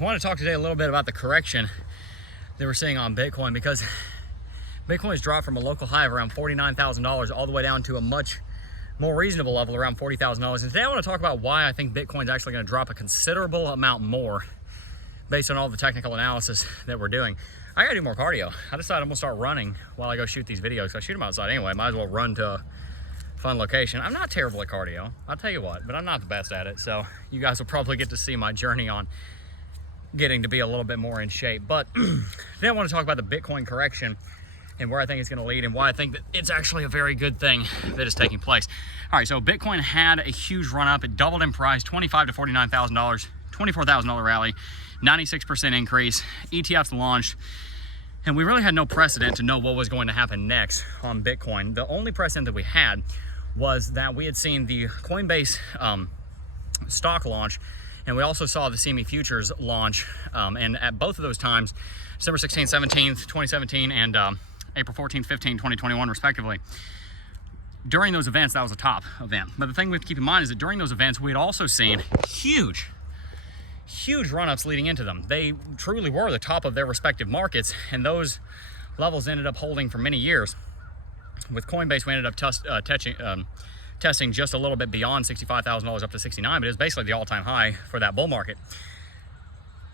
I want to talk today a little bit about the correction that we're seeing on Bitcoin, because Bitcoin has dropped from a local high of around $49,000 all the way down to a much more reasonable level around $40,000. And today I want to talk about why I think Bitcoin's actually going to drop a considerable amount more based on all the technical analysis that we're doing. I gotta do more cardio. I decided I'm gonna start running while I go shoot these videos. I shoot them outside anyway. Might as well run to a fun location. I'm not terrible at cardio, I'll tell you what, but I'm not the best at it. So you guys will probably get to see my journey on getting to be a little bit more in shape. But today I want to talk about the Bitcoin correction and where I think it's going to lead and why I think that it's actually a very good thing that is taking place. All right, so Bitcoin had a huge run up. It doubled in price, $25,000 to $49,000, $24,000 rally, 96% increase. ETFs launched, and we really had no precedent to know what was going to happen next on Bitcoin. The only precedent that we had was that we had seen the Coinbase stock launch, and we also saw the CME futures launch, and at both of those times, December 16th, 17th, 2017, and April 14th, 15th, 2021, respectively. During those events, that was a top event. But the thing we have to keep in mind is that during those events, we had also seen huge run-ups leading into them. They truly were the top of their respective markets, and those levels ended up holding for many years. With Coinbase, we ended up testing just a little bit beyond $65,000 up to $69,000, but it was basically the all-time high for that bull market.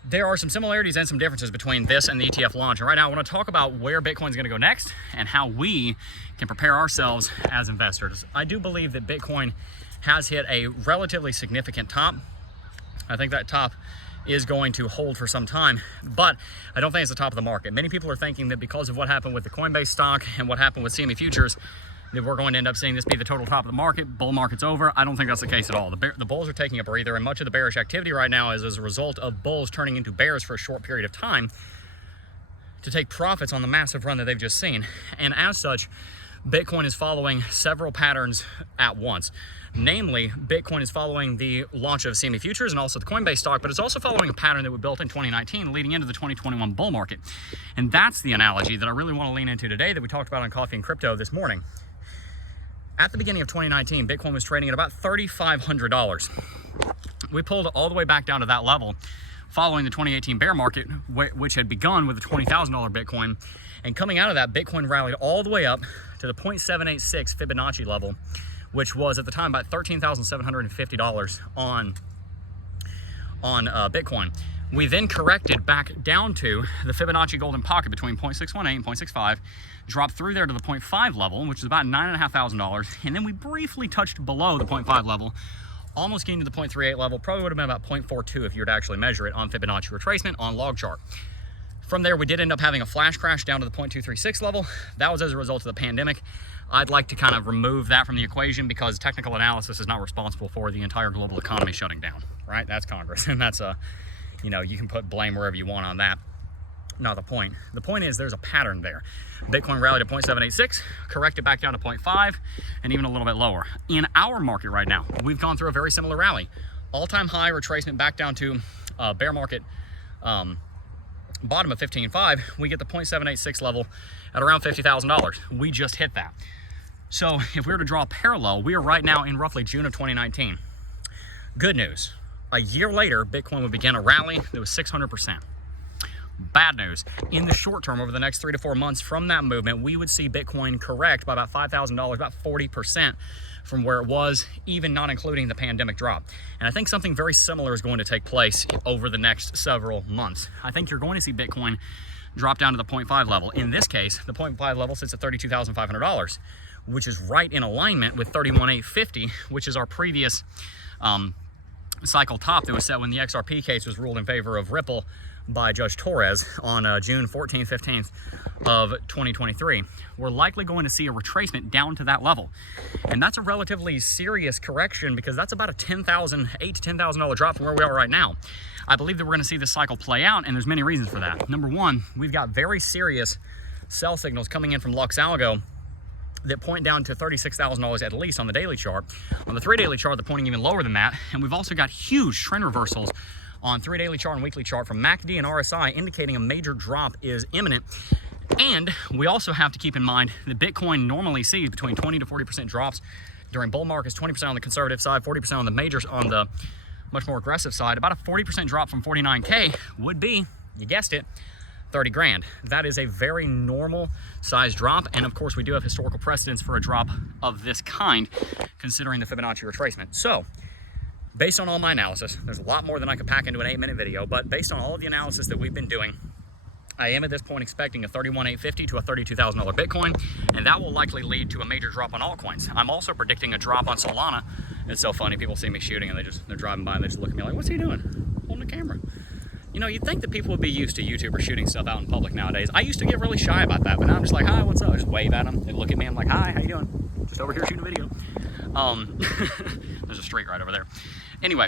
There are some similarities and some differences between this and the ETF launch. And right now I want to talk about where Bitcoin's going to go next and how we can prepare ourselves as investors. I do believe that Bitcoin has hit a relatively significant top. I think that top is going to hold for some time, but I don't think it's the top of the market. Many people are thinking that because of what happened with the Coinbase stock and what happened with CME futures, that we're going to end up seeing this be the total top of the market. Bull market's over. I don't think that's the case at all. The bulls are taking a breather, and much of the bearish activity right now is as a result of bulls turning into bears for a short period of time to take profits on the massive run that they've just seen. And as such, Bitcoin is following several patterns at once. Namely, Bitcoin is following the launch of CME futures and also the Coinbase stock, but it's also following a pattern that we built in 2019 leading into the 2021 bull market. And that's the analogy that I really want to lean into today that we talked about on Coffee and Crypto this morning. At the beginning of 2019, Bitcoin was trading at about $3,500. We pulled all the way back down to that level following the 2018 bear market, which had begun with a $20,000 Bitcoin. And coming out of that, Bitcoin rallied all the way up to the 0.786 Fibonacci level, which was at the time about $13,750 on Bitcoin. We then corrected back down to the Fibonacci golden pocket between 0.618 and 0.65, dropped through there to the 0.5 level, which is about $9,500, and then we briefly touched below the 0.5 level, almost getting to the 0.38 level. Probably would have been about 0.42 if you were to actually measure it on Fibonacci retracement on log chart. From there, we did end up having a flash crash down to the 0.236 level. That was as a result of the pandemic. I'd like to kind of remove that from the equation because technical analysis is not responsible for the entire global economy shutting down, right? That's Congress, and that's you can put blame wherever you want on that. Not the point. The point is there's a pattern there. Bitcoin rallied at 0.786, corrected back down to 0.5, and even a little bit lower. In our market right now, we've gone through a very similar rally. All-time high retracement back down to bear market bottom of 15.5. We get the 0.786 level at around $50,000. We just hit that. So if we were to draw a parallel, we are right now in roughly June of 2019. Good news. A year later, Bitcoin would begin a rally that was 600%. Bad news. In the short term, over the next 3 to 4 months from that movement, we would see Bitcoin correct by about $5,000, about 40% from where it was, even not including the pandemic drop. And I think something very similar is going to take place over the next several months. I think you're going to see Bitcoin drop down to the 0.5 level. In this case, the 0.5 level sits at $32,500, which is right in alignment with 31,850, which is our previous cycle top that was set when the XRP case was ruled in favor of Ripple by Judge Torres on June 14th, 15th of 2023. We're likely going to see a retracement down to that level. And that's a relatively serious correction because that's about a $8,000 to $10,000 drop from where we are right now. I believe that we're going to see this cycle play out, and there's many reasons for that. Number one, we've got very serious sell signals coming in from Lux Algo that point down to $36,000 at least on the daily chart. On the 3 daily chart, they're pointing even lower than that. And we've also got huge trend reversals on 3 daily chart and weekly chart from MACD and RSI indicating a major drop is imminent. And we also have to keep in mind that Bitcoin normally sees between 20 to 40% drops during bull markets, 20% on the conservative side, 40% on the majors, on the much more aggressive side, about a 40% drop from 49K would be, you guessed it, 30 grand. That is a very normal size drop. And of course, we do have historical precedence for a drop of this kind, considering the Fibonacci retracement. So based on all my analysis, there's a lot more than I could pack into an 8-minute video, but based on all of the analysis that we've been doing, I am at this point expecting a $31,850 to a $32,000 Bitcoin, and that will likely lead to a major drop on altcoins. I'm also predicting a drop on Solana. It's so funny, people see me shooting and they're driving by and they just look at me like, what's he doing? Holding the camera. You know, you'd think that people would be used to YouTubers shooting stuff out in public nowadays. I used to get really shy about that, but now I'm just like, hi, what's up? I just wave at them. They look at me, I'm like, hi, how you doing? Just over here shooting a video. There's a street right over there. Anyway,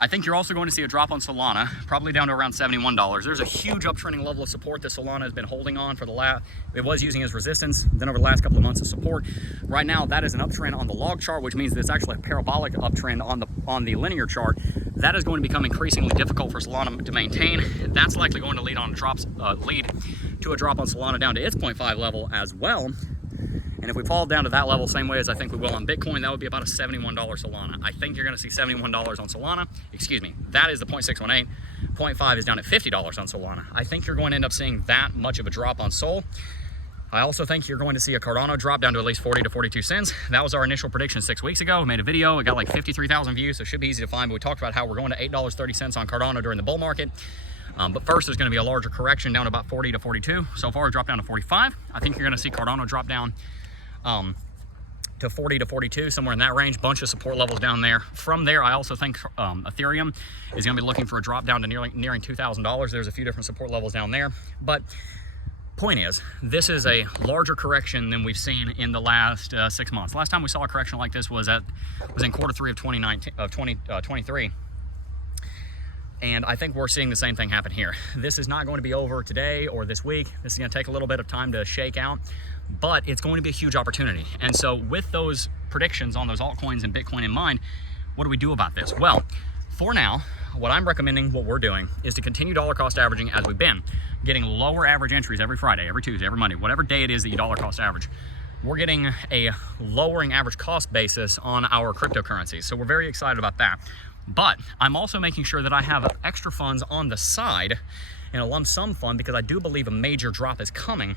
I think you're also going to see a drop on Solana, probably down to around $71. There's a huge uptrending level of support that Solana has been holding on for the last, it was using as resistance, then over the last couple of months of support. Right now, that is an uptrend on the log chart, which means that it's actually a parabolic uptrend on the linear chart. That is going to become increasingly difficult for Solana to maintain. That's likely going to lead to a drop on Solana down to its 0.5 level as well. And if we fall down to that level, same way as I think we will on Bitcoin, that would be about a $71 Solana. I think you're going to see $71 on Solana. Excuse me, that is the 0.618. 0.5 is down at $50 on Solana. I think you're going to end up seeing that much of a drop on Sol. I also think you're going to see a Cardano drop down to at least 40 to 42 cents. That was our initial prediction 6 weeks ago. We made a video, it got like 53,000 views, so it should be easy to find, but we talked about how we're going to $8.30 on Cardano during the bull market. But first, there's going to be a larger correction down to about 40 to 42. So far, it dropped down to 45. I think you're going to see Cardano drop down to 40 to 42, somewhere in that range. Bunch of support levels down there. From there, I also think Ethereum is going to be looking for a drop down to nearing $2,000. There's a few different support levels down there. But point is, this is a larger correction than we've seen in the last 6 months. Last time we saw a correction like this was in Q3 of 2023. And I think we're seeing the same thing happen here. This is not going to be over today or this week. This is going to take a little bit of time to shake out, but it's going to be a huge opportunity. And so with those predictions on those altcoins and Bitcoin in mind, what do we do about this? Well, for now, what I'm recommending, what we're doing, is to continue dollar cost averaging as we've been, getting lower average entries every Friday, every Tuesday, every Monday, whatever day it is that you dollar cost average. We're getting a lowering average cost basis on our cryptocurrencies. So we're very excited about that. But I'm also making sure that I have extra funds on the side in a lump sum fund, because I do believe a major drop is coming.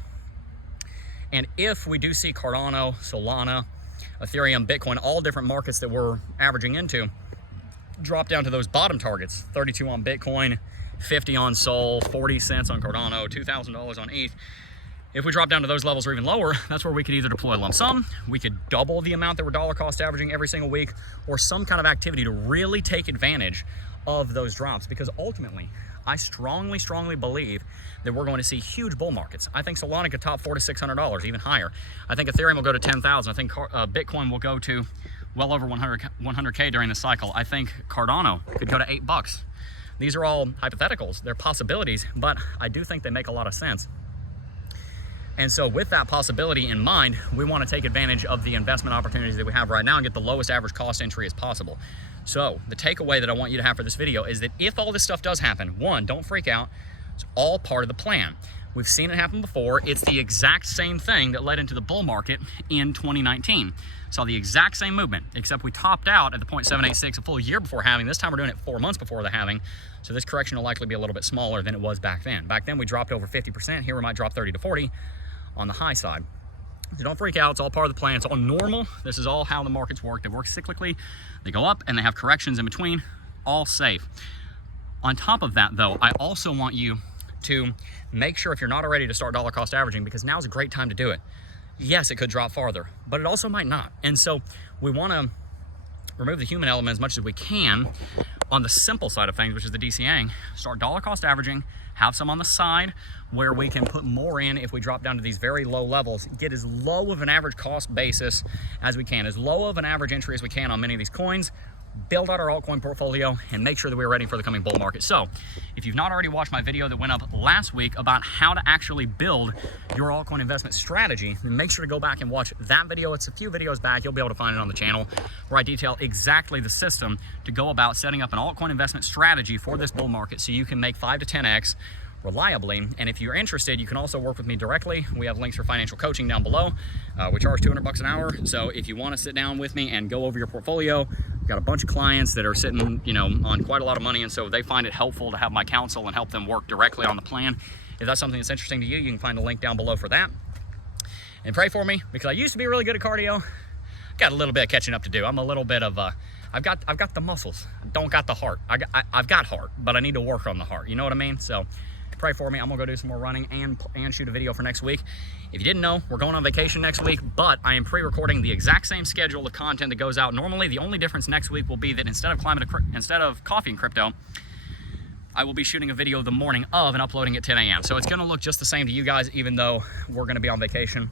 And if we do see Cardano, Solana, Ethereum, Bitcoin, all different markets that we're averaging into, drop down to those bottom targets, 32 on Bitcoin, 50 on Sol, 40 cents on Cardano, $2,000 on ETH. If we drop down to those levels or even lower, that's where we could either deploy a lump sum, we could double the amount that we're dollar cost averaging every single week, or some kind of activity to really take advantage of those drops. Because ultimately, I strongly believe that we're going to see huge bull markets. I think Solana could top $400 to $600, even higher. I think Ethereum will go to 10,000. I think Bitcoin will go to well over 100K during the cycle. I think Cardano could go to $8. These are all hypotheticals. They're possibilities, but I do think they make a lot of sense. And so with that possibility in mind, we want to take advantage of the investment opportunities that we have right now and get the lowest average cost entry as possible. So the takeaway that I want you to have for this video is that if all this stuff does happen, one, don't freak out. It's all part of the plan. We've seen it happen before. It's the exact same thing that led into the bull market in 2019. Saw the exact same movement, except we topped out at the 0.786 a full year before halving. This time we're doing it 4 months before the halving. So this correction will likely be a little bit smaller than it was back then. Back then we dropped over 50%. Here we might drop 30 to 40 on the high side. So don't freak out, it's all part of the plan, it's all normal. This is all how the markets work. They work cyclically, they go up and they have corrections in between, all safe. On top of that though, I also want you to make sure, if you're not already, to start dollar cost averaging, because now's a great time to do it. Yes, it could drop farther, but it also might not. And so we want to remove the human element as much as we can on the simple side of things, which is the DCAing. Start dollar cost averaging, have some on the side where we can put more in if we drop down to these very low levels, get as low of an average cost basis as we can, as low of an average entry as we can on many of these coins, build out our altcoin portfolio, and make sure that we're ready for the coming bull market. So if you've not already watched my video that went up last week about how to actually build your altcoin investment strategy, then make sure to go back and watch that video. It's a few videos back. You'll be able to find it on the channel, where I detail exactly the system to go about setting up an altcoin investment strategy for this bull market, so you can make 5 to 10x reliably. And if you're interested, you can also work with me directly. We have links for financial coaching down below. We charge $200 an hour. So if you want to sit down with me and go over your portfolio, we've got a bunch of clients that are sitting, you know, on quite a lot of money, and so they find it helpful to have my counsel and help them work directly on the plan. If that's something that's interesting to you, you can find a link down below for that. And pray for me, because I used to be really good at cardio. Got a little bit of catching up to do. I'm a little bit of I've got the muscles. I don't got the heart. I've got heart, but I need to work on the heart. You know what I mean? So pray for me. I'm gonna go do some more running and shoot a video for next week. If you didn't know, we're going on vacation next week, but I am pre-recording the exact same schedule of content that goes out normally. The only difference next week will be that instead of coffee and crypto, I will be shooting a video the morning of and uploading at 10 a.m. So it's gonna look just the same to you guys, even though we're gonna be on vacation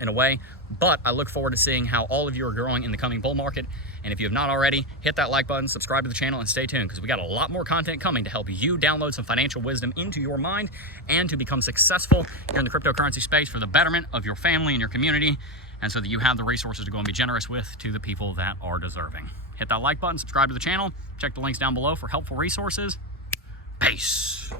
in a way. But I look forward to seeing how all of you are growing in the coming bull market. And if you have not already, hit that like button, subscribe to the channel, and stay tuned, because we got a lot more content coming to help you download some financial wisdom into your mind and to become successful here in the cryptocurrency space for the betterment of your family and your community, and so that you have the resources to go and be generous with to the people that are deserving. Hit that like button, subscribe to the channel, check the links down below for helpful resources. Peace.